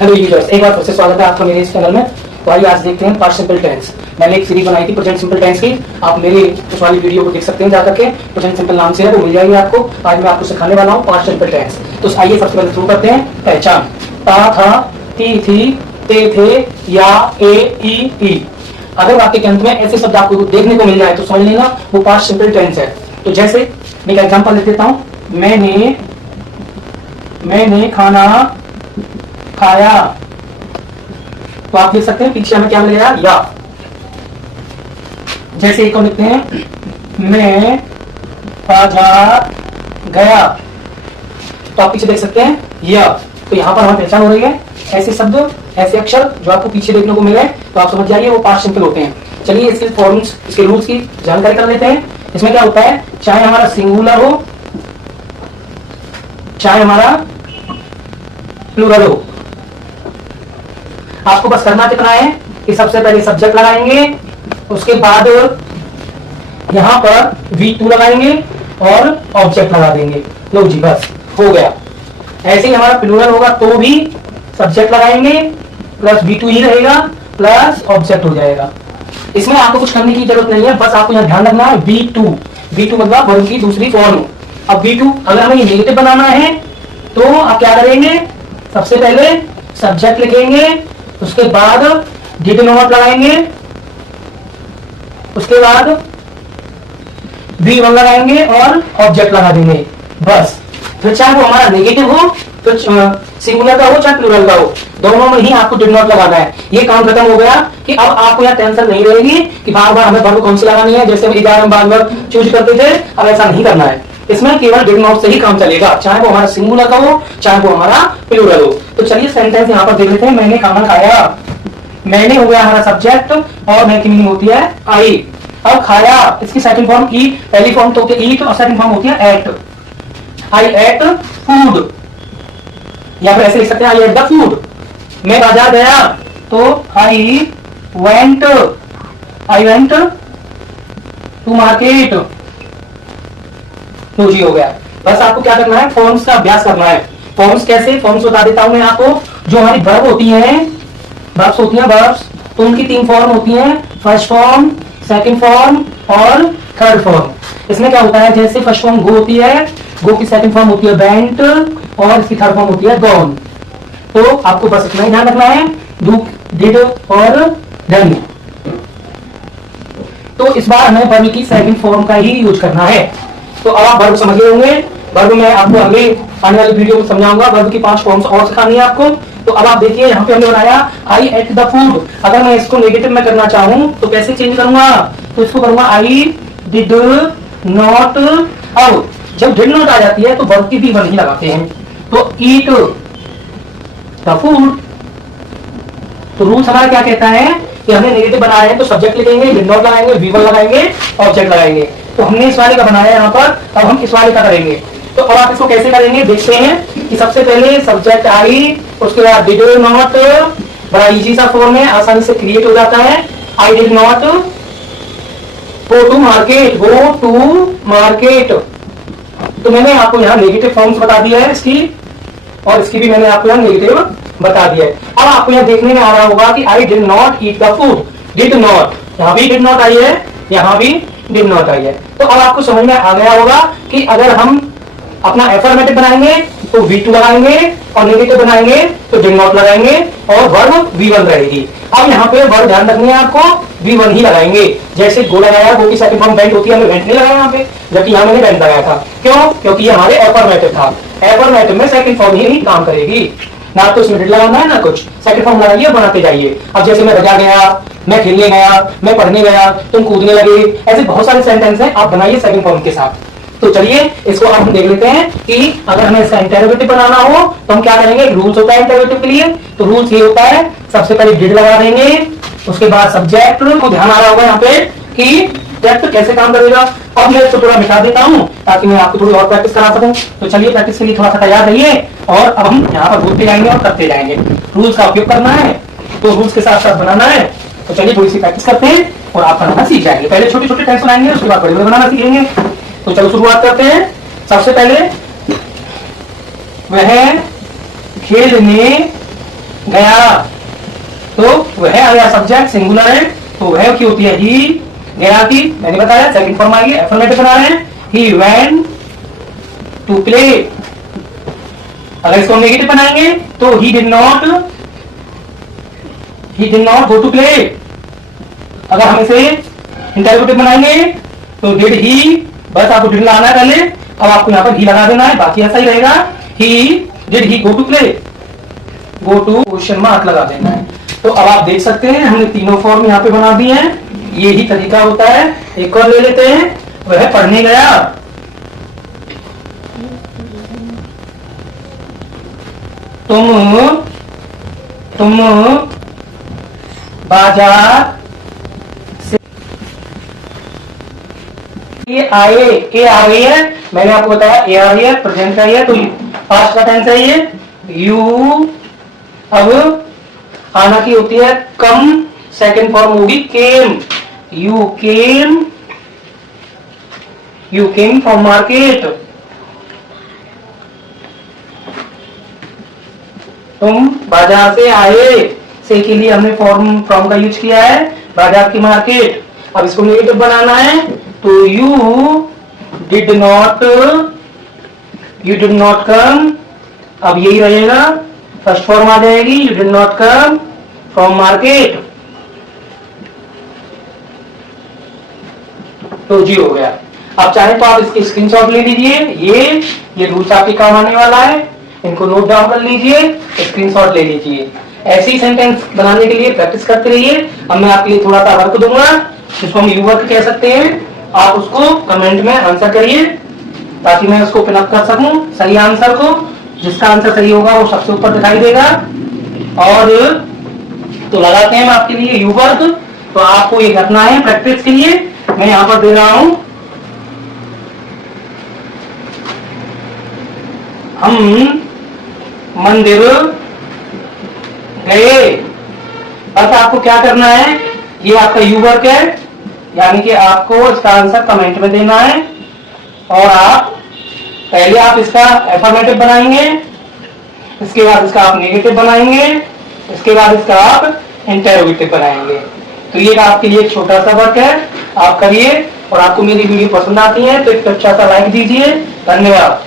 Hello users, एक बार फिर से स्वागत है आपका मेरे इस चैनल में। तो आइए आज देखते हैं पास्ट सिंपल टेंस। मैंने एक सीरीज बनाई थी प्रेजेंट सिंपल टेंस की, आप मेरी उस वाली वीडियो को देख सकते हैं जाकर के। प्रेजेंट सिंपल नाम से है, वो मिल जाएगी आपको। आज मैं आपको सिखाने वाला हूँ पास्ट सिंपल टेंस। तो आइए सबसे पहले शुरू करते हैं। पहचान, ता था, ती थी, ते थे, या, ए, ई। अगर वाक्य के अंत में ऐसे शब्द आपको देखने को मिल जाए तो समझ लेना वो पास्ट सिंपल टेंस है। तो जैसे मैं एक एग्जांपल लिख देता हूँ। मैंने खाना खाया, तो आप देख सकते हैं पीछे हमें क्या मिलेगा, या। जैसे एक और लिखते हैं, मैं बाजार गया, तो आप पीछे देख सकते हैं या। तो यहाँ पर हमें पहचान हो रही है ऐसे शब्द, ऐसे अक्षर जो आपको पीछे देखने को मिले, तो आप समझ जाइए वो पास्ट सिंपल होते हैं। चलिए इसके फॉर्म्स, इसके रूल्स की जानकारी कर लेते हैं। इसमें क्या होता है, चाहे हमारा सिंगुलर हो चाहे हमारा प्लूरल हो, आपको बस करना कितना है कि सबसे पहले सब्जेक्ट लगाएंगे, उसके बाद यहां पर V2 लगाएंगे और ऑब्जेक्ट लगा देंगे। लो जी, बस हो गया। ऐसे ही हमारा प्लूरल होगा तो भी सब्जेक्ट लगाएंगे प्लस V2 ही रहेगा प्लस ऑब्जेक्ट हो जाएगा। इसमें आपको कुछ करने की जरूरत नहीं है, बस आपको यहां ध्यान रखना है V2 मतलब वर्ब की दूसरी फॉर्म। अब V2 अगर हमें नेगेटिव बनाना है तो आप क्या करेंगे, सबसे पहले सब्जेक्ट लिखेंगे, उसके बाद डिड नॉट लगाएंगे, उसके बाद V1 लगाएंगे और ऑब्जेक्ट लगा देंगे, बस। फिर चाहे वो हमारा नेगेटिव हो, तो सिंगुलर का हो चाहे प्लूरल का हो, दोनों में ही आपको डिड नॉट लगाना है। ये काम खत्म हो गया कि अब आपको यहाँ टेंशन नहीं रहेगी कि बार बार हमें वर्ब कौन सी लगानी है। जैसे हम एग्जाम में बार बार चूज करते थे, अब ऐसा नहीं करना है। इसमें केवल डिड नॉट से ही काम चलेगा, चाहे वो हमारा सिंगुलर का हो चाहे वो हमारा प्लूरल हो। तो चलिए सेंटेंस यहाँ पर देख लेते हैं। मैंने खाना खाया, मैंने हो गया हमारा सब्जेक्ट और मैं की मीनिंग होती है आई। अब खाया, इसकी सेकंड फॉर्म ई, पहली फॉर्म तो होती है ईट और सेकंड फॉर्म होती है एट। आई एट फूड, या फिर ऐसे लिख सकते हैं आई एट द फूड। मैं बाजार गया तो आई वेंट टू मार्केट। तो जी हो गया। बस आपको क्या करना है, फॉर्म्स का अभ्यास करना है। फॉर्म्स कैसे, फॉर्म्स बता देता हूं मैं आपको। जो हमारी वर्ब होती हैं, वर्ब्स, तो उनकी 3 फॉर्म होती हैं, फर्स्ट फॉर्म, सेकंड फॉर्म और थर्ड फॉर्म। इसमें क्या होता है, जैसे फर्स्ट फॉर्म गो होती है, गो की सेकंड फॉर्म होती है वेंट और इसकी थर्ड फॉर्म होती है गॉन। तो आपको बस इतना ही ध्यान रखना है, डू, डिड और डन। तो इस बार हमें वर्ब की सेकंड फॉर्म का ही यूज करना है। तो अब आप वर्ब समझ गए होंगे। वर्ब में आपको अगले आने वाली वीडियो में समझाऊंगा, वर्ब की 5 फॉर्म्स और सिखानी है आपको। तो अब आप देखिए यहाँ पे हमने बनाया आई एट द फूड। अगर मैं इसको नेगेटिव में करना चाहूं तो कैसे चेंज करूंगा, तो इसको करूंगा आई डिड नॉट। अब जब डिड नॉट आ जाती है तो वर्ब की भी वन ही लगाते हैं, तो ईट द फूड। तो रूल्स हमारा क्या कहता है कि हमने नेगेटिव बनाया है तो सब्जेक्ट लिखेंगे, डिड नॉट लगाएंगे, V1 लगाएंगे, ऑब्जेक्ट लगाएंगे। तो हमने इस वाले का बनाया यहाँ पर, अब हम इस वाले का करेंगे। तो अब आप इसको कैसे करेंगे देखते हैं कि सबसे पहले सब्जेक्ट आई, उसके बाद डिड नॉट, बड़ा इजी सा फॉर्म है, आसानी से क्रिएट हो जाता है। I did not go to market. तो मैंने आपको यहाँ नेगेटिव फॉर्म्स बता दिया है इसकी, और इसकी भी मैंने आपको यहाँ नेगेटिव बता दिया है। अब आपको यहाँ देखने में आ रहा होगा कि आई did not eat the food, did not, यहाँ भी डिड नॉट आई है, यहाँ भी डिड नॉट आई है। तो अब आपको समझ में आ गया होगा कि अगर हम अपना एफर्मेटिव बनाएंगे तो V2 लगाएंगे और नेगेटिव बनाएंगे तो डिड नॉट लगाएंगे और वर्ब V1 रहेगी। अब यहाँ पे वर्ब ध्यान रखनी है आपको, V1 ही लगाएंगे। जैसे गो लगाया, गो की सेकंड फॉर्म वेंट होती है, हमने वेंट नहीं लगाया यहाँ पे, जबकि यहाँ मैंने वेंट लगाया था। क्यों, क्योंकि ये हमारे एफर्मेटिव था। एफर्मेटिव में सेकंड फॉर्म ही काम करेगी, ना तो इसमें डिड लगाना है ना कुछ। सेकंड फॉर्म लगाइए, बनाते जाइए। अब जैसे मैं बाजार गया, मैं खेलने गया, मैं पढ़ने गया, तुम कूदने लगे, ऐसे बहुत सारे सेंटेंस हैं, आप बनाइए सेकंड फॉर्म के साथ। तो चलिए इसको अब हम देख लेते हैं कि अगर हमें इसका इंटरोगेटिव बनाना हो तो हम क्या करेंगे। रूल्स होता है इंटरोगेटिव के लिए, तो रूल्स ये होता है, सबसे पहले डिड लगा देंगे, उसके बाद सब्जेक्ट को ध्यान आ रहा होगा यहाँ पे कि सब्जेक्ट कैसे काम करेगा। अब मैं इसको थोड़ा मिटा देता हूँ ताकि मैं आपको थोड़ी और प्रैक्टिस करा सकूं। तो चलिए प्रैक्टिस के लिए थोड़ा सा तैयार रहिए, और अब हम यहाँ पर बोलते जाएंगे और करते जाएंगे। रूल्स का उपयोग करना है तो रूल्स के साथ साथ बनाना है। तो चलिए थोड़ी सी प्रैक्टिस करते हैं और आप बनाना सीख जाएंगे। पहले छोटे छोटे टेंस बनाएंगे, उसके बाद बड़े बड़े बनाना सीखेंगे। तो चलो शुरुआत करते हैं। सबसे पहले वह खेलने गया, तो वह आया सब्जेक्ट सिंगुलर है, तो वह क्या होती है, ही गया की, मैंने बताया सेकंड फॉर्म आएगी, एफर्मेटिव बना रहे हैं, ही वेंट टू प्ले। अगर इसको नेगेटिव बनाएंगे तो he did not go to play. अगर हम इसे इंटरोगेटिव बनाएंगे तो डिड ही, बस आपको डिड लगाना है पहले, अब आपको यहाँ पर ही लगा देना है, बाकी ऐसा ही रहेगा, he did he go to play, go to question mark लगा देना है। तो अब आप देख सकते हैं हमने तीनों फॉर्म यहाँ पे बना दिए हैं, यही तरीका होता है। एक और ले लेते हैं, वह पढ़ने गया, तुम बाजार से ये आए, ए आ गई है, मैंने आपको बताया ए आ गई है, प्रेजेंट का है, तो पास्ट का टेंस है ये, यू अब आना की होती है कम, सेकंड फॉर्म होगी केम, यू केम फ्रॉम मार्केट, तुम बाजार से आए, से के लिए हमने फॉर्म फ्रॉम का यूज किया है, बाजार की मार्केट। अब इसको नेगेटिव बनाना है तो यू डिड नॉट कम, अब यही रहेगा, फर्स्ट फॉर्म आ जाएगी, you did not come from market, तो जी हो गया। अब चाहे तो आप इसकी स्क्रीनशॉट ले लीजिए, ये रूल्स आपके काम आने वाला है, इनको नोट डाउन कर लीजिए, स्क्रीनशॉट ले लीजिए। ऐसे ही सेंटेंस बनाने के लिए प्रैक्टिस करते रहिए। अब मैं आपके लिए थोड़ा सा वर्क दूंगा, जिसको हम यू वर्क कह सकते हैं, आप उसको कमेंट में आंसर करिए ताकि मैं उसको फिलअप कर सकूं सही आंसर को। जिसका आंसर सही होगा वो सबसे ऊपर दिखाई देगा। और तो लगाते हैं हम आपके लिए यू वर्क, तो आपको ये करना है प्रैक्टिस के लिए, मैं यहां पर दे रहा हूं, हम मंदिर गए। बस आपको क्या करना है, ये आपका यू वर्क है, यानी कि आपको इसका आंसर कमेंट में देना है, और आप पहले आप इसका एफर्मेटिव बनाएंगे, इसके बाद इसका आप नेगेटिव बनाएंगे, इसके बाद इसका आप इंटरोगेटिव बनाएंगे। तो ये आपके लिए एक छोटा सा वर्क है, आप करिए। और आपको मेरी वीडियो पसंद आती है तो एक अच्छा सा लाइक दीजिए। धन्यवाद।